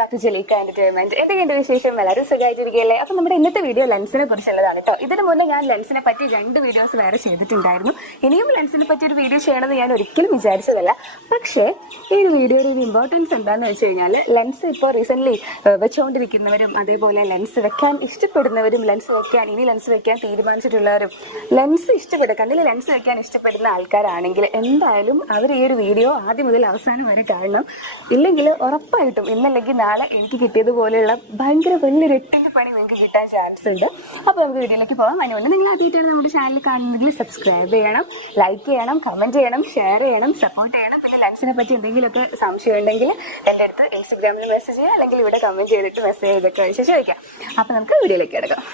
Back to ജലീക്ക entertainment. എന്തൊക്കെയുണ്ട് വിശേഷം? എല്ലാവരും സുഖമായിട്ടിരിക്കുകയല്ലേ? അപ്പൊ നമ്മുടെ ഇന്നത്തെ വീഡിയോ ലെൻസിനെ കുറിച്ചുള്ളതാണ് കേട്ടോ. ഇതിനു മുന്നേ ഞാൻ ലെൻസിനെ പറ്റി 2 വീഡിയോസ് വേറെ ചെയ്തിട്ടുണ്ടായിരുന്നു. ഇനിയും ലെൻസിനെ പറ്റി ഒരു വീഡിയോ ചെയ്യണമെന്ന് ഞാൻ ഒരിക്കലും വിചാരിച്ചതല്ല. പക്ഷേ ഈ ഒരു വീഡിയോയുടെ ഒരു ഇമ്പോർട്ടൻസ് എന്താണെന്ന് വെച്ച് കഴിഞ്ഞാൽ, ലെൻസ് ഇപ്പോൾ റീസെന്റ് വെച്ചുകൊണ്ടിരിക്കുന്നവരും അതേപോലെ ലെൻസ് വെക്കാൻ ഇഷ്ടപ്പെടുന്നവരും ഇനി ലെൻസ് വെക്കാൻ തീരുമാനിച്ചിട്ടുള്ളവരും കണ്ണിൽ ലെൻസ് വെക്കാൻ ഇഷ്ടപ്പെടുന്ന ആൾക്കാരാണെങ്കിൽ എന്തായാലും അവർ ഈ ഒരു വീഡിയോ ആദ്യം മുതൽ അവസാനം വരെ കാണണം. ഇല്ലെങ്കിൽ ഉറപ്പായിട്ടും ഇന്നല്ലെങ്കിൽ നാളെ എനിക്ക് കിട്ടിയതുപോലെയുള്ള ഭയങ്കര വലിയൊരു എട്ടിന്റെ പണി നിങ്ങൾക്ക് കിട്ടാൻ ചാൻസ് ഉണ്ട്. അപ്പോൾ നമുക്ക് വീഡിയോയിലേക്ക് പോകാം. അതിനുവേണ്ടി നിങ്ങൾ ആദ്യമായിട്ടാണ് നമ്മുടെ ചാനൽ കാണുന്നതെങ്കിൽ സബ്സ്ക്രൈബ് ചെയ്യണം, ലൈക്ക് ചെയ്യണം, കമന്റ് ചെയ്യണം, ഷെയർ ചെയ്യണം, സപ്പോർട്ട് ചെയ്യണം. പിന്നെ ലെൻസിനെ പറ്റി എന്തെങ്കിലുമൊക്കെ സംശയം ഉണ്ടെങ്കിൽ എൻ്റെ അടുത്ത് ഇൻസ്റ്റഗ്രാമിൽ മെസ്സേജ് ചെയ്യുക, അല്ലെങ്കിൽ ഇവിടെ കമന്റ് ചെയ്തിട്ട് മെസ്സേജ് ചെയ്തൊക്കെ ചോദിക്കാം. അപ്പോൾ നമുക്ക് വീഡിയോയിലേക്ക് കിടക്കാം.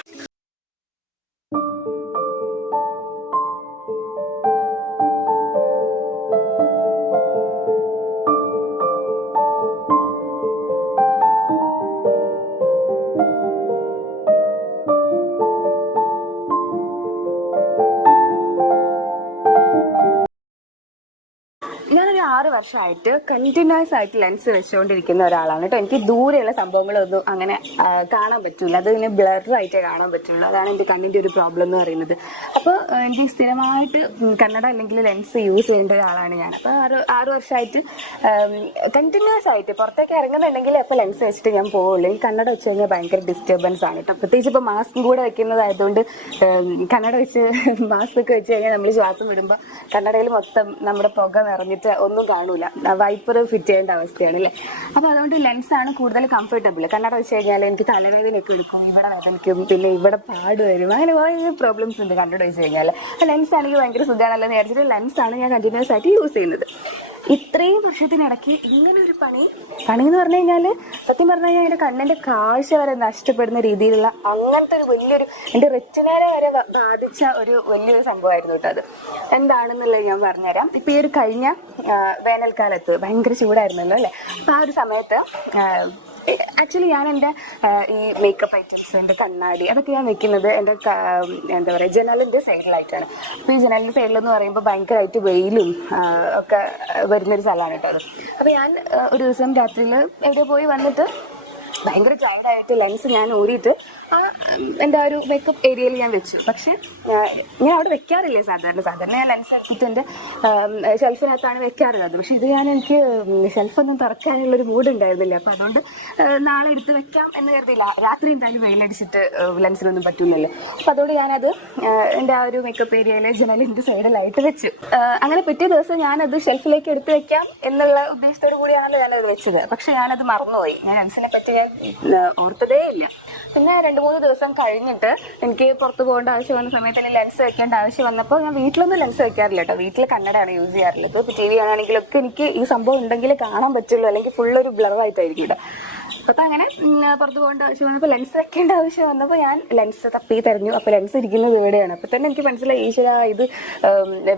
ഞാനൊരു 6 വർഷമായിട്ട് കണ്ടിന്യൂസ് ആയിട്ട് ലെൻസ് വെച്ചുകൊണ്ടിരിക്കുന്ന ഒരാളാണ് കേട്ടോ. എനിക്ക് ദൂരെയുള്ള സംഭവങ്ങളൊന്നും അങ്ങനെ കാണാൻ പറ്റില്ല. അത് ഇങ്ങനെ ബ്ലറായിട്ടേ കാണാൻ പറ്റുള്ളൂ. അതാണ് എൻ്റെ കണ്ണിൻ്റെ ഒരു പ്രോബ്ലം എന്ന് പറയുന്നത്. അപ്പോൾ എനിക്ക് സ്ഥിരമായിട്ട് കണ്ണട അല്ലെങ്കിൽ ലെൻസ് യൂസ് ചെയ്യേണ്ട ഒരാളാണ് ഞാൻ. അപ്പോൾ 6 വർഷമായിട്ട് കണ്ടിന്യൂസ് ആയിട്ട് പുറത്തേക്ക് ഇറങ്ങുന്നുണ്ടെങ്കിൽ അപ്പോൾ ലെൻസ് വെച്ചിട്ട് ഞാൻ പോവുള്ളൂ. ഈ കണ്ണട വെച്ച് കഴിഞ്ഞാൽ ഭയങ്കര ഡിസ്റ്റർബൻസ് ആണ് കേട്ടോ. പ്രത്യേകിച്ച് ഇപ്പോൾ മാസ്കും കൂടെ വെക്കുന്നതായതുകൊണ്ട് കണ്ണട വെച്ച് മാസ്ക് ഒക്കെ വെച്ച് കഴിഞ്ഞാൽ നമ്മൾ ശ്വാസം വിടുമ്പോൾ കണ്ണടയിൽ മൊത്തം നമ്മുടെ പുക നിറഞ്ഞിട്ട് ഒന്നും കാണൂല. വൈപ്പർ ഫിറ്റ് ചെയ്യേണ്ട അവസ്ഥയാണ് അല്ലേ. അപ്പൊ അതുകൊണ്ട് ലെൻസാണ് കൂടുതൽ കംഫർട്ടബിൾ. കണ്ണട വെച്ച് കഴിഞ്ഞാൽ എനിക്ക് തലവേദനയൊക്കെ എടുക്കും, ഇവിടെ വേദനിക്കും, പിന്നെ ഇവിടെ പാട് വരും, അങ്ങനെ കുറേ പ്രോബ്ലംസ് ഉണ്ട് കണ്ണട വെച്ച് കഴിഞ്ഞാൽ. ലെൻസ് ആണെങ്കിൽ ഭയങ്കര സുഖമാണല്ലോ എന്ന് വിചാരിച്ചിട്ട് ലെൻസാണ് ഞാൻ കണ്ടിന്യൂസ് ആയിട്ട് യൂസ് ചെയ്യുന്നത്. ഇത്രയും വർഷത്തിനിടയ്ക്ക് ഇങ്ങനെ ഒരു പണി എന്ന് പറഞ്ഞു കഴിഞ്ഞാൽ സത്യം പറഞ്ഞു കഴിഞ്ഞാൽ എൻ്റെ കണ്ണിന്റെ കാഴ്ച വരെ നഷ്ടപ്പെടുന്ന രീതിയിലുള്ള അങ്ങനത്തെ ഒരു വലിയൊരു എൻ്റെ റെറ്റിനയെ വരെ ബാധിച്ച ഒരു വലിയൊരു സംഭവമായിരുന്നു കേട്ടോ. അത് എന്താണെന്നുള്ളത് ഞാൻ പറഞ്ഞുതരാം. ഇപ്പൊ ഈ ഒരു കഴിഞ്ഞ വേനൽക്കാലത്ത് ഭയങ്കര ചൂടായിരുന്നല്ലോ അല്ലേ. അപ്പൊ ആ ഒരു സമയത്ത് ആക്ച്വലി ഞാൻ എൻ്റെ ഈ മേക്കപ്പ് ഐറ്റംസ്, എൻ്റെ കണ്ണാടി, അതൊക്കെ ഞാൻ വെക്കുന്നത് എൻ്റെ എന്താ പറയുക ജനലിൻ്റെ സൈഡിലായിട്ടാണ്. അപ്പോൾ ഈ ജനലിൻ്റെ സൈഡിലെന്ന് പറയുമ്പോൾ ഭയങ്കരമായിട്ട് വെയിലും ഒക്കെ വരുന്നൊരു സ്ഥലമാണ് കേട്ടോ അത്. അപ്പോൾ ഞാൻ ഒരു ദിവസം രാത്രിയിൽ എവിടെ പോയി വന്നിട്ട് ഭയങ്കര ടയർഡായിട്ട് ലെൻസ് ഞാൻ ഊരിയിട്ട് എൻ്റെ ആ ഒരു മേക്കപ്പ് ഏരിയയിൽ ഞാൻ വെച്ചു. പക്ഷെ ഞാൻ അവിടെ വെക്കാറില്ലേ സാധാരണ ഞാൻ ലെൻസ് എടുത്തിട്ട് എൻ്റെ ഷെൽഫിനകത്താണ് വെക്കാറുള്ളത്. പക്ഷെ ഇത് എനിക്ക് ഷെൽഫൊന്നും തുറക്കാനുള്ളൊരു മൂഡ് ഉണ്ടായിരുന്നില്ല. അപ്പം അതുകൊണ്ട് നാളെ എടുത്ത് വെക്കാം എന്ന് കരുതിയില്ല. രാത്രി എന്തായാലും വെയിലടിച്ചിട്ട് ലെൻസിനൊന്നും പറ്റുന്നില്ല. അപ്പം അതുകൊണ്ട് ഞാനത് എൻ്റെ ആ ഒരു മേക്കപ്പ് ഏരിയയിലെ ജനലിൻ്റെ സൈഡിലായിട്ട് വെച്ചു. അങ്ങനെ പിറ്റേ ദിവസം ഞാനത് ഷെൽഫിലേക്ക് എടുത്ത് വെക്കാം എന്നുള്ള ഉദ്ദേശത്തോടു കൂടിയാണല്ലോ ഞാനത് വെച്ചത്. പക്ഷെ ഞാനത് മറന്നുപോയി. ഞാൻ ലെൻസിനെ പറ്റി ഓർത്തതേ ഇല്ല. പിന്നെ 2-3 ദിവസം കഴിഞ്ഞിട്ട് എനിക്ക് പുറത്ത് പോകേണ്ട ആവശ്യം വന്ന സമയത്ത് അല്ലെങ്കിൽ ലെൻസ് വെക്കേണ്ട ആവശ്യം വന്നപ്പോൾ ഞാൻ വീട്ടിലൊന്നും ലെൻസ് വെക്കാറില്ല കേട്ടോ. വീട്ടിൽ കണ്ണടയാണ് യൂസ് ചെയ്യാറുള്ളത്. ഇപ്പോൾ TV കാണുകയാണെങ്കിലൊക്കെ എനിക്ക് ഈ സംഭവം ഉണ്ടെങ്കിൽ കാണാൻ പറ്റുള്ളൂ, അല്ലെങ്കിൽ ഫുള്ളൊരു ബ്ലറായിട്ടായിരിക്കും ഇവിടെ. അപ്പം അങ്ങനെ പുറത്ത് പോകേണ്ട ആവശ്യം വന്നപ്പോൾ ലെൻസ് വെക്കേണ്ട ആവശ്യം വന്നപ്പോൾ ഞാൻ ലെൻസ് തപ്പി തെരഞ്ഞു. അപ്പോൾ ലെൻസ് ഇരിക്കുന്നത് ഇവിടെയാണ്. അപ്പം തന്നെ എനിക്ക് മനസ്സിലായി, ഈശ്വര ഇത്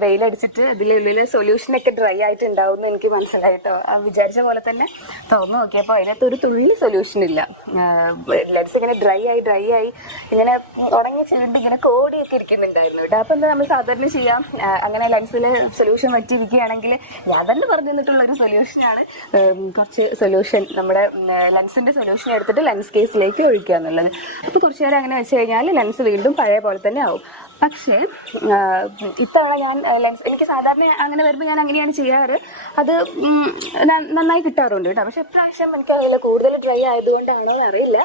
വെയിലടിച്ചിട്ട് അതിലുള്ളിൽ സൊല്യൂഷനൊക്കെ ഡ്രൈ ആയിട്ട് ഉണ്ടാവും എന്ന് എനിക്ക് മനസ്സിലായിട്ടോ. വിചാരിച്ച പോലെ തന്നെ തുറന്നു നോക്കിയപ്പോൾ അതിനകത്ത് ഒരു തുള്ളി സൊല്യൂഷൻ ഇല്ല. ലെൻസ് ഇങ്ങനെ ഡ്രൈ ആയി ഇങ്ങനെ ഉണങ്ങി ചുരുണ്ട് ഇങ്ങനെ കോടിയൊക്കെ ഇരിക്കുന്നുണ്ടായിരുന്നു കേട്ടോ. അപ്പം എന്താ നമ്മൾ സാധാരണ ചെയ്യാം, അങ്ങനെ ലെൻസിൽ സൊല്യൂഷൻ വറ്റിയിരിക്കുകയാണെങ്കിൽ ഞാൻ തന്നെ പറഞ്ഞു തന്നിട്ടുള്ള ഒരു സൊല്യൂഷനാണ് കുറച്ച് സൊല്യൂഷൻ നമ്മുടെ ലെൻസിന്റെ സൊല്യൂഷൻ എടുത്തിട്ട് ലെൻസ് കേസിലേക്ക് ഒഴിക്കുക എന്നുള്ളത്. അപ്പോൾ കുറച്ചു നേരം അങ്ങനെ വെച്ച് കഴിഞ്ഞാൽ ലെൻസ് വീണ്ടും പഴയ പോലെ തന്നെ ആവും. പക്ഷേ ഇത്തവണ ഞാൻ ലെൻസ് എനിക്ക് സാധാരണ അങ്ങനെ വരുമ്പോൾ ഞാൻ അങ്ങനെയാണ് ചെയ്യാറ്. അത് നന്നായി കിട്ടാറുണ്ട് കേട്ടോ. പക്ഷെ ഇപ്രാവശ്യം എനിക്കറിയില്ല, കൂടുതൽ ഡ്രൈ ആയതുകൊണ്ടാണോ എന്ന് അറിയില്ല,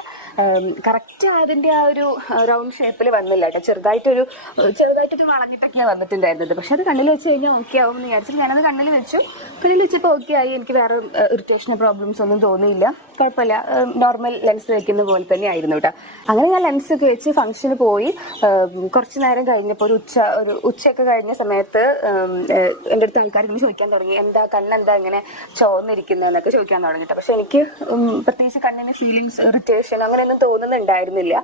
കറക്റ്റ് അതിൻ്റെ ആ ഒരു റൗണ്ട് ഷേപ്പിൽ വന്നില്ല കേട്ടോ. ചെറുതായിട്ടൊരു വളഞ്ഞിട്ടൊക്കെയാണ് വന്നിട്ടുണ്ടായിരുന്നത്. പക്ഷെ അത് കണ്ണിൽ വെച്ച് കഴിഞ്ഞാൽ ഓക്കെ ആവും എന്ന് വിചാരിച്ചിട്ട് ഞാനത് കണ്ണിൽ വെച്ചപ്പോൾ ഓക്കെ ആയി. എനിക്ക് വേറെ ഇറിറ്റേഷനോ പ്രോബ്ലംസ് ഒന്നും തോന്നിയില്ല, കുഴപ്പമില്ല. നോർമൽ ലെൻസ് വെക്കുന്ന പോലെ തന്നെ ആയിരുന്നു കേട്ടോ. അങ്ങനെ ഞാൻ ലെൻസ് ഒക്കെ വെച്ച് ഫംഗ്ഷന് പോയി. കുറച്ച് നേരം കഴിഞ്ഞപ്പോൾ ഒരു ഉച്ചയൊക്കെ കഴിഞ്ഞ സമയത്ത് എൻ്റെ അടുത്ത് ആൾക്കാർ ഇങ്ങനെ ചോദിക്കാൻ തുടങ്ങി, കണ്ണെന്താ ഇങ്ങനെ ചോന്നിരിക്കുന്നതെന്നൊക്കെ ചോദിക്കാൻ തുടങ്ങിട്ടോ. പക്ഷെ എനിക്ക് പ്രത്യേകിച്ച് കണ്ണിന് ഫീലിങ്സ്, ഇറിറ്റേഷൻ അങ്ങനെയൊന്നും തോന്നുന്നുണ്ടായിരുന്നില്ല.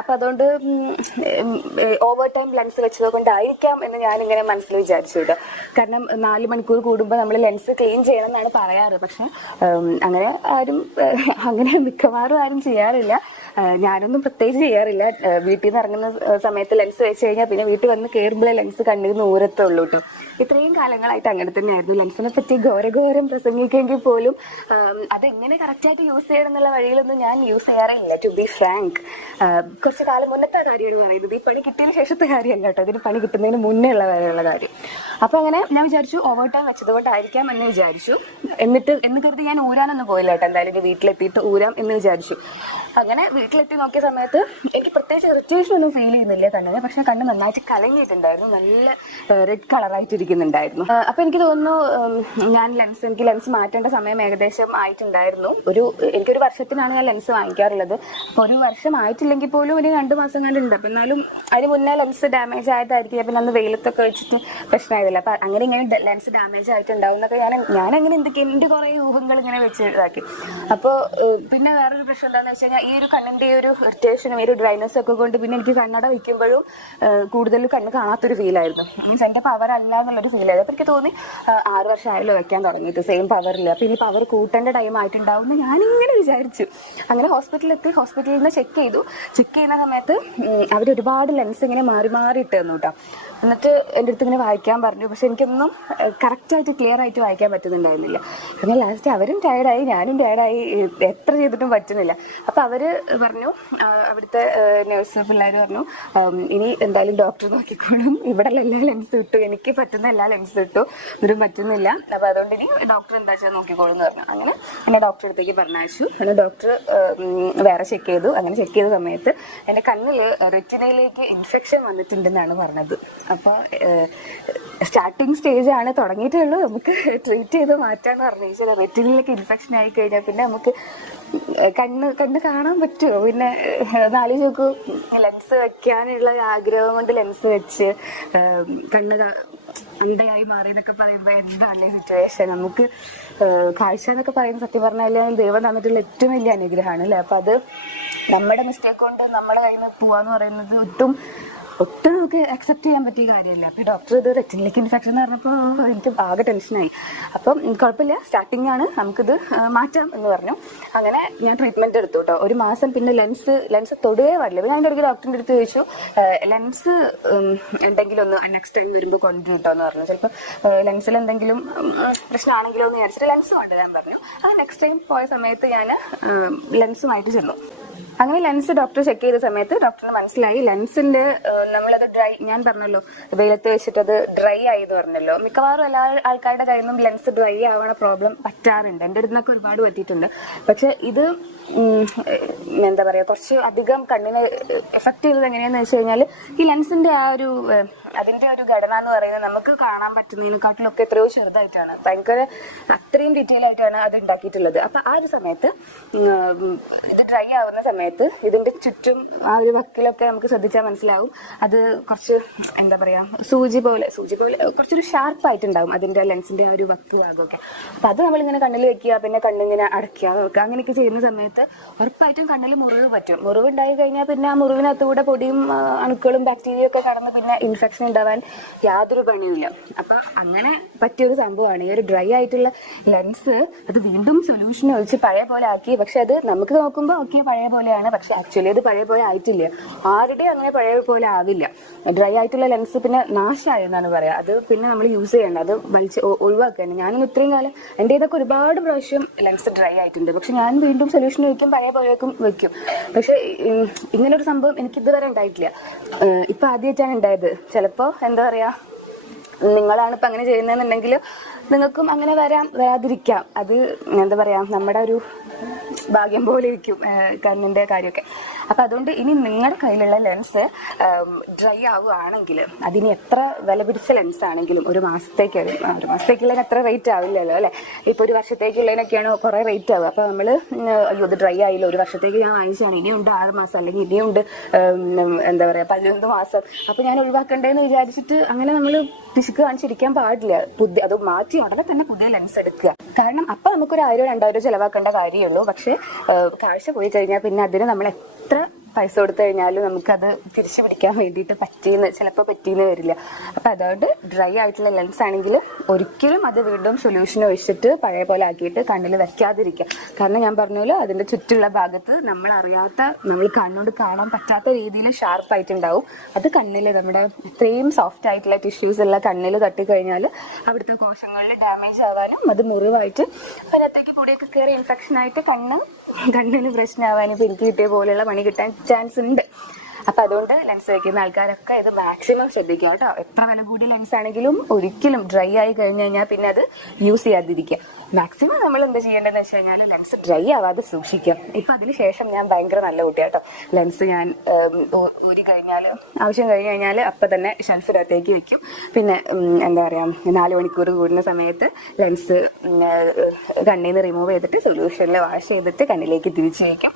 അപ്പൊ അതുകൊണ്ട് ഓവർ ടൈം ലെൻസ് വെച്ചത് കൊണ്ടായിരിക്കാം എന്ന് ഞാനിങ്ങനെ മനസ്സിൽ വിചാരിച്ചു കേട്ടോ. കാരണം 4 മണിക്കൂർ കൂടുമ്പോൾ നമ്മൾ ലെൻസ് ക്ലീൻ ചെയ്യണം എന്നാണ് പറയാറ്. പക്ഷെ അങ്ങനെ മിക്കവാറും ആരും ചെയ്യാറില്ല. ഞാനൊന്നും പ്രത്യേകിച്ച് ചെയ്യാറില്ല. വീട്ടിൽ നിന്ന് ഇറങ്ങുന്ന സമയത്ത് ലെൻസ് വെച്ച് കഴിഞ്ഞാൽ പിന്നെ വീട്ടിൽ വന്ന് കയറുമ്പോഴേ ലെൻസ് കണ്ണിൽ നിന്ന് ഊരത്തുള്ളൂ കേട്ടോ. ഇത്രയും കാലങ്ങളായിട്ട് അങ്ങനെ തന്നെയായിരുന്നു. ലെൻസിനെ പറ്റി ഘോരഘോരം പ്രസംഗിക്കെങ്കിൽ പോലും അതെങ്ങനെ കറക്റ്റായിട്ട് യൂസ് ചെയ്യണം എന്നുള്ള വഴിയിലൊന്നും ഞാൻ യൂസ് ചെയ്യാറില്ല, ടു ബി ഫ്രാങ്ക്. കുറച്ച് കാലം മുന്നത്തെ കാര്യമാണ് പറയുന്നത്, ഈ പണി കിട്ടിയതിന് ശേഷത്തെ കാര്യമല്ല കേട്ടോ, ഇതിന് പണി കിട്ടുന്നതിന് മുന്നേ ഉള്ള വരെയുള്ള കാര്യം. അപ്പൊ അങ്ങനെ ഞാൻ വിചാരിച്ചു ഓവർ ടൈം വെച്ചതുകൊണ്ടായിരിക്കാം എന്ന് വിചാരിച്ചു. എന്ന് കരുതി ഞാൻ ഊരാനൊന്നും പോയില്ല കേട്ടോ, എന്തായാലും വീട്ടിലെത്തിയിട്ട് ഊരാം എന്ന് വിചാരിച്ചു. അങ്ങനെ വീട്ടിലെത്തി നോക്കിയ സമയത്ത് എനിക്ക് പ്രത്യേകിച്ച് ഇറിറ്റേഷൻ ഒന്നും ഫീൽ ചെയ്യുന്നില്ല കണ്ണിന്. പക്ഷെ കണ്ണ് നന്നായിട്ട് കലങ്ങിയിട്ടുണ്ടായിരുന്നു, നല്ല റെഡ് കളറായിട്ടിരിക്കുന്നുണ്ടായിരുന്നു. അപ്പൊ എനിക്ക് തോന്നുന്നു എനിക്ക് ലെൻസ് മാറ്റേണ്ട സമയം ഏകദേശം ആയിട്ടുണ്ടായിരുന്നു. എനിക്കൊരു വർഷത്തിനാണ് ഞാൻ ലെൻസ് വാങ്ങിക്കാറുള്ളത്. അപ്പൊ ഒരു വർഷം ആയിട്ടില്ലെങ്കിൽ പോലും ഒരു 2 മാസം കണ്ടുണ്ട്. അപ്പൊ എന്നാലും അതിന് മുന്നേ ലെൻസ് ഡാമേജ് ആയതായിരിക്കും. പിന്നെ അന്ന് വെയിലത്തൊക്കെ വെച്ചിട്ട് പ്രശ്നമായതല്ല. അപ്പൊ അങ്ങനെ ഇങ്ങനെ ലെൻസ് ഡാമേജ് ആയിട്ടുണ്ടാവും എന്നൊക്കെ ഞാൻ അങ്ങനെ എന്റെ കുറെ ഊഹങ്ങൾ ഇങ്ങനെ വെച്ച് ഇതാക്കി. അപ്പോൾ പിന്നെ വേറൊരു പ്രശ്നം എന്താണെന്ന് വെച്ച് കഴിഞ്ഞാൽ ഈ ഒരു കണ്ണിന്റെ ഒരു ഇറിറ്റേഷനും ഈ ഒരു ഡ്രൈനസും ഒക്കെ കൊണ്ട് പിന്നെ എനിക്ക് കണ്ണട വയ്ക്കുമ്പോഴും കൂടുതൽ കണ്ണ് കാണാത്തൊരു ഫീലായിരുന്നു. മീൻസ് എന്റെ പവർ അല്ല എന്നുള്ളൊരു ഫീലായിരുന്നു. അപ്പൊ എനിക്ക് തോന്നി 6 വർഷമായല്ലോ വെക്കാൻ തുടങ്ങിയിട്ട് സെയിം പവറില്ല, അപ്പൊ ഇനി പവർ കൂട്ടേണ്ട ടൈം ആയിട്ടുണ്ടാവും എന്ന് ഞാനിങ്ങനെ വിചാരിച്ചു. അങ്ങനെ ഹോസ്പിറ്റലിൽ നിന്ന് ചെക്ക് ചെയ്യുന്ന സമയത്ത് അവർ ഒരുപാട് ലെൻസ് ഇങ്ങനെ മാറി മാറി ഇട്ട് തന്നു കേട്ടോ. എന്നിട്ട് എൻ്റെ അടുത്ത് ഇങ്ങനെ വായിക്കാൻ പറഞ്ഞു. പക്ഷെ എനിക്കൊന്നും കറക്റ്റായിട്ട് ക്ലിയർ ആയിട്ട് വായിക്കാൻ പറ്റുന്നുണ്ടായിരുന്നില്ല. പിന്നെ ലാസ്റ്റ് അവരും ടയർഡായി, ഞാനും ടയർഡായി, എത്ര ചെയ്തിട്ടും പറ്റുന്നില്ല. അപ്പൊ അവര് പറഞ്ഞു, അവിടുത്തെ നേഴ്സ് പിള്ളേർ പറഞ്ഞു, ഇനി എന്തായാലും ഡോക്ടർ നോക്കിക്കോളും, ഇവിടെ എല്ലാ ലെൻസ് ഇട്ടു, എനിക്ക് പറ്റുന്ന എല്ലാ ലെൻസ് ഇട്ടു, ഇവരും പറ്റുന്നില്ല, അപ്പൊ അതുകൊണ്ട് ഇനി ഡോക്ടർ എന്താ വെച്ചാൽ നോക്കിക്കോളും എന്ന് പറഞ്ഞു. അങ്ങനെ എന്നെ ഡോക്ടറെ അടുത്തേക്ക് പറഞ്ഞയച്ചു. അങ്ങനെ ഡോക്ടർ വേറെ ചെക്ക് ചെയ്തു. അങ്ങനെ ചെക്ക് ചെയ്ത സമയത്ത് എൻ്റെ കണ്ണില് റെറ്റിനയിലേക്ക് ഇൻഫെക്ഷൻ വന്നിട്ടുണ്ടെന്നാണ് പറഞ്ഞത്. അപ്പൊ സ്റ്റാർട്ടിങ് സ്റ്റേജ് ആണ്, തുടങ്ങിയിട്ടേ ഉള്ളൂ, നമുക്ക് ട്രീറ്റ് ചെയ്ത് മാറ്റാന്ന് പറഞ്ഞു. റെറ്റിനയിലേക്ക് ഇൻഫെക്ഷൻ ആയി കഴിഞ്ഞാൽ പിന്നെ നമുക്ക് കണ്ണ് കാണാൻ പറ്റുമോ? പിന്നെ 4 ചോക്ക് ലെൻസ് വെക്കാനുള്ള ആഗ്രഹം കൊണ്ട് ലെൻസ് വെച്ച് കണ്ണ് അന്ധയായി മാറി എന്നൊക്കെ പറയുമ്പോ എന്താണല്ലേ സിറ്റുവേഷൻ. നമുക്ക് കാഴ്ച എന്നൊക്കെ പറയുന്ന സത്യം പറഞ്ഞാൽ ദൈവം തന്നിട്ടുള്ള ഏറ്റവും വലിയ അനുഗ്രഹമാണ് അല്ലെ. അപ്പൊ അത് നമ്മുടെ മിസ്റ്റേക്ക് കൊണ്ട് നമ്മുടെ കയ്യിൽ നിന്ന് പോവാന്ന് പറയുന്നത് ഒട്ടും നമുക്ക് അക്സെപ്റ്റ് ചെയ്യാൻ പറ്റിയ കാര്യമല്ല. അപ്പൊ ഡോക്ടർ ഇത് റെറ്റിനയിലേക്ക് ഇൻഫെക്ഷൻ എന്ന് പറഞ്ഞപ്പോൾ എനിക്ക് ആകെ ടെൻഷനായി. അപ്പം കുഴപ്പമില്ല, സ്റ്റാർട്ടിംഗ് ആണ്, നമുക്കിത് മാറ്റാം എന്ന് പറഞ്ഞു. അങ്ങനെ ഞാൻ ട്രീറ്റ്മെന്റ് എടുത്തു കേട്ടോ. 1 മാസം പിന്നെ ലെൻസ് തൊടുകയെ പാടില്ല. പിന്നെ അതിൻ്റെ ഇടയ്ക്ക് ഡോക്ടറിന്റെ അടുത്ത് ചോദിച്ചു, ലെൻസ് എന്തെങ്കിലും ഒന്ന് നെക്സ്റ്റ് ടൈം വരുമ്പോൾ കൊണ്ടുകിട്ടോ എന്ന് പറഞ്ഞു. ചിലപ്പോൾ ലെൻസിൽ എന്തെങ്കിലും പ്രശ്നമാണെങ്കിലോ എന്ന് വിചാരിച്ചിട്ട് ലെൻസ് കൊണ്ടുവരാൻ പറഞ്ഞു. അത് നെക്സ്റ്റ് ടൈം പോയ സമയത്ത് ഞാൻ ലെൻസുമായിട്ട് ചെന്നു. അങ്ങനെ ലെൻസ് ഡോക്ടർ ചെക്ക് ചെയ്ത സമയത്ത് ഡോക്ടറിന് മനസ്സിലായി ലെൻസിന്റെ നമ്മളത് ഞാൻ പറഞ്ഞല്ലോ വെയിലത്ത് വെച്ചിട്ട് അത് ഡ്രൈ ആയി എന്ന് പറഞ്ഞല്ലോ. മിക്കവാറും എല്ലാ ആൾക്കാരുടെ കയ്യിൽ നിന്നും ലെൻസ് ഡ്രൈ ആവണ പ്രോബ്ലം പറ്റാറുണ്ട്. എൻ്റെ അടുത്ത് നിന്നൊക്കെ ഒരുപാട് പറ്റിയിട്ടുണ്ട്. പക്ഷെ ഇത് എന്താ പറയാ, കുറച്ച് അധികം കണ്ണിനെ എഫക്ട് ചെയ്തത് എങ്ങനെയാന്ന് വെച്ച് കഴിഞ്ഞാൽ ഈ ലെൻസിന്റെ അതിന്റെ ഒരു ഘടന എന്ന് പറയുന്നത് നമുക്ക് കാണാൻ പറ്റുന്നതിനെക്കാട്ടിലൊക്കെ എത്രയോ ചെറുതായിട്ടാണ്, അത്രയും ഡീറ്റെയിൽ ആയിട്ടാണ് അത് ഉണ്ടാക്കിയിട്ടുള്ളത്. അപ്പൊ ആ ഒരു സമയത്ത് ഇത് ഡ്രൈ ആവുന്ന സമയത്ത് ഇതിന്റെ ചുറ്റും ആ ഒരു വക്കിലൊക്കെ നമുക്ക് ശ്രദ്ധിച്ചാൽ മനസ്സിലാവും അത് കുറച്ച് എന്താ പറയാ സൂചി പോലെ കുറച്ചൊരു ഷാർപ്പായിട്ടുണ്ടാവും അതിന്റെ ലെൻസിന്റെ ആ ഒരു വക്ക് ഭാഗമൊക്കെ. അപ്പൊ അത് നമ്മളിങ്ങനെ കണ്ണിൽ വെക്കുക, പിന്നെ കണ്ണിങ്ങനെ അടയ്ക്കുക, നോക്കുക, അങ്ങനെയൊക്കെ ചെയ്യുന്ന സമയത്ത് ഉറപ്പായിട്ടും കണ്ണിൽ മുറിവ് പറ്റും. മുറിവ് ഉണ്ടായി കഴിഞ്ഞാൽ പിന്നെ ആ മുറിവിനകത്തുകൂടെ പൊടിയും അണുക്കളും ബാക്ടീരിയ ഒക്കെ കടന്ന് പിന്നെ ഇൻഫെക്ഷൻ ഉണ്ടാവാൻ യാതൊരു പണിയുമില്ല. അപ്പൊ അങ്ങനെ പറ്റിയൊരു സംഭവമാണ് ഈ ഒരു ഡ്രൈ ആയിട്ടുള്ള ലെൻസ്. അത് വീണ്ടും സൊല്യൂഷൻ ഒഴിച്ച് പഴയ പോലെ ആക്കി. പക്ഷെ അത് നമുക്ക് നോക്കുമ്പോൾ ഓക്കെ പഴയ പോലെയാണ്, പക്ഷെ ആക്ച്വലി അത് പഴയ പോലെ ആയിട്ടില്ല. ആരുടെയും അങ്ങനെ പഴയ പോലെ ആവില്ല. ഡ്രൈ ആയിട്ടുള്ള ലെൻസ് പിന്നെ നാശമായി എന്നാണ് പറയാ. അത് പിന്നെ നമ്മൾ യൂസ് ചെയ്യണ്ട, അത് ഒഴിവാക്കുകയാണ്. ഞാനൊന്നും ഇത്രയും കാലം എൻ്റെ ഇതൊക്കെ ഒരുപാട് പ്രാവശ്യം ലെൻസ് ഡ്രൈ ആയിട്ടുണ്ട്. പക്ഷെ ഞാൻ വീണ്ടും സൊല്യൂഷൻ വയ്ക്കും, പഴയ പോലെയൊക്കെ വെക്കും. പക്ഷെ ഇങ്ങനൊരു സംഭവം എനിക്ക് ഇതുവരെ ഉണ്ടായിട്ടില്ല. ഇപ്പൊ ആദ്യമായിട്ടാണ് ഉണ്ടായത്. ചിലപ്പോ എന്താ പറയാ, നിങ്ങളാണ് ഇപ്പൊ അങ്ങനെ ചെയ്യുന്നതെന്നുണ്ടെങ്കിൽ നിങ്ങൾക്കും അങ്ങനെ വരാതിരിക്കാം. അത് എന്താ പറയാ, നമ്മുടെ ഒരു ഭാഗ്യം പോലെ ഇരിക്കും കണ്ണിന്റെ കാര്യമൊക്കെ. അപ്പൊ അതുകൊണ്ട് ഇനി നിങ്ങളുടെ കയ്യിലുള്ള ലെൻസ് ഡ്രൈ ആവുകയാണെങ്കിൽ അതിന് എത്ര വില പിടിച്ച ലെൻസ് ആണെങ്കിലും ഒരു മാസത്തേക്കുള്ളതിന് എത്ര റേറ്റ് ആവില്ലല്ലോ അല്ലെ. ഇപ്പൊ ഒരു വർഷത്തേക്കുള്ളതിനൊക്കെയാണ് കുറെ റേറ്റ് ആവുക. അപ്പൊ നമ്മള് അയ്യോ ഇത് ഡ്രൈ ആയില്ല, ഒരു വർഷത്തേക്ക് ഞാൻ വാങ്ങിച്ചാണ്, ഇനിയുണ്ട് 6 മാസം അല്ലെങ്കിൽ ഇനിയുണ്ട് എന്താ പറയാ 11 മാസം, അപ്പൊ ഞാൻ ഒഴിവാക്കണ്ടേന്ന് വിചാരിച്ചിട്ട് അങ്ങനെ നമ്മള് പിശുക്ക് കാണിച്ചിരിക്കാൻ പാടില്ല. അത് മാറ്റി ഉടനെ തന്നെ പുതിയ ലെൻസ് എടുക്കുക. കാരണം അപ്പൊ നമുക്കൊരു 1000-2000 ചെലവാക്കേണ്ട കാര്യമുള്ളൂ. പക്ഷെ കാഴ്ച പോയി കഴിഞ്ഞാൽ പിന്നെ അതിന് നമ്മൾ എത്ര പൈസ കൊടുത്തു കഴിഞ്ഞാലും നമുക്കത് തിരിച്ചു പിടിക്കാൻ വേണ്ടിയിട്ട് ചിലപ്പോൾ പറ്റിയെന്ന് വരില്ല. അപ്പം അതുകൊണ്ട് ഡ്രൈ ആയിട്ടുള്ള ലെൻസ് ആണെങ്കിൽ ഒരിക്കലും അത് വീണ്ടും സൊല്യൂഷൻ ഒഴിച്ചിട്ട് പഴയ പോലെ ആക്കിയിട്ട് കണ്ണിൽ വെക്കാതിരിക്കുക. കാരണം ഞാൻ പറഞ്ഞല്ലോ, അതിന്റെ ചുറ്റുള്ള ഭാഗത്ത് നമ്മൾ കണ്ണുകൊണ്ട് കാണാൻ പറ്റാത്ത രീതിയിൽ ഷാർപ്പായിട്ടുണ്ടാവും. അത് കണ്ണിൽ നമ്മുടെ ഇത്രയും സോഫ്റ്റ് ആയിട്ടുള്ള ടിഷ്യൂസ് എല്ലാം കണ്ണിൽ തട്ടിക്കഴിഞ്ഞാൽ അവിടുത്തെ കോശങ്ങളിൽ ഡാമേജ് ആവാനും അത് മുറിവായിട്ട് അതിനകത്തേക്ക് കൂടിയൊക്കെ കയറി ഇൻഫെക്ഷൻ ആയിട്ട് കണ്ണിന് പ്രശ്നമാവാനും ഇപ്പം എനിക്ക് കിട്ടിയ പോലെയുള്ള പണി കിട്ടാൻ ചാൻസ് ഉണ്ട്. അപ്പൊ അതുകൊണ്ട് ലെൻസ് വെക്കുന്ന ആൾക്കാരൊക്കെ ഇത് മാക്സിമം ശ്രദ്ധിക്കുക കേട്ടോ. എത്ര വില കൂടിയ ലെൻസ് ആണെങ്കിലും ഒരിക്കലും ഡ്രൈ ആയി കഴിഞ്ഞു കഴിഞ്ഞാൽ പിന്നെ അത് യൂസ് ചെയ്യാതിരിക്കുക. മാക്സിമം നമ്മൾ എന്താ ചെയ്യേണ്ടതെന്ന് വെച്ച് കഴിഞ്ഞാൽ ലെൻസ് ഡ്രൈ ആവാതെ സൂക്ഷിക്കുക. ഇപ്പൊ അതിനുശേഷം ഞാൻ ഭയങ്കര നല്ല കുട്ടിയാട്ടോ. ലെൻസ് ഞാൻ ആവശ്യം കഴിഞ്ഞു കഴിഞ്ഞാൽ അപ്പൊ തന്നെ ഷെൽഫിനകത്തേക്ക് വെക്കും. പിന്നെ എന്താ പറയാ, 4 മണിക്കൂർ കൂടുന്ന സമയത്ത് ലെൻസ് കണ്ണിൽ നിന്ന് റിമൂവ് ചെയ്തിട്ട് സൊല്യൂഷനിൽ വാഷ് ചെയ്തിട്ട് കണ്ണിലേക്ക് തിരിച്ചു വയ്ക്കും.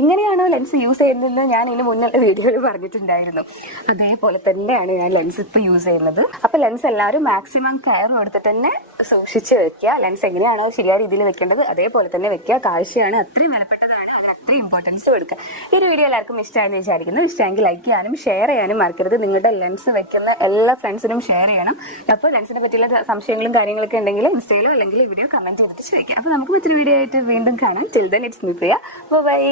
എങ്ങനെയാണോ ലെൻസ് യൂസ് ചെയ്യുന്നത് ഞാൻ ഇതിന് മുന്നുള്ള വീഡിയോയിൽ പറഞ്ഞിട്ടുണ്ടായിരുന്നു. അതേപോലെ തന്നെയാണ് ഞാൻ ലെൻസ് ഇപ്പൊ യൂസ് ചെയ്യുന്നത്. അപ്പൊ ലെൻസ് എല്ലാവരും മാക്സിമം കെയർ എടുത്തിട്ട് തന്നെ സൂക്ഷിച്ച് വെക്കുക. ലെൻസ് എങ്ങനെയാണോ ശരിയായ രീതിയിൽ വെക്കേണ്ടത് അതേപോലെ തന്നെ വെക്കുക. കാഴ്ചയാണ് അത്രയും വിലപ്പെട്ടതാണ്, അത് അത്രയും ഇമ്പോർട്ടൻസ് കൊടുക്കുക. ഈ ഒരു വീഡിയോ എല്ലാവർക്കും ഇഷ്ടമായെന്ന് വിചാരിക്കുന്നു. ഇഷ്ടമെങ്കിൽ ലൈക്ക് ചെയ്യാനും ഷെയർ ചെയ്യാനും മറക്കരുത്. നിങ്ങളുടെ ലെൻസ് വെക്കുന്ന എല്ലാ ഫ്രണ്ട്സിനും ഷെയർ ചെയ്യണം. അപ്പോൾ ലെൻസിനെ പറ്റിയുള്ള സംശയങ്ങളും കാര്യങ്ങളൊക്കെ ഉണ്ടെങ്കിൽ ഇൻസ്റ്റയിലോ അല്ലെങ്കിൽ വീഡിയോ കമന്റ് ചെയ്തിട്ട് ചോദിക്കാം. അപ്പൊ നമുക്ക് മറ്റൊരു വീഡിയോ ആയിട്ട് വീണ്ടും കാണാം. Till then it's me Priya. By.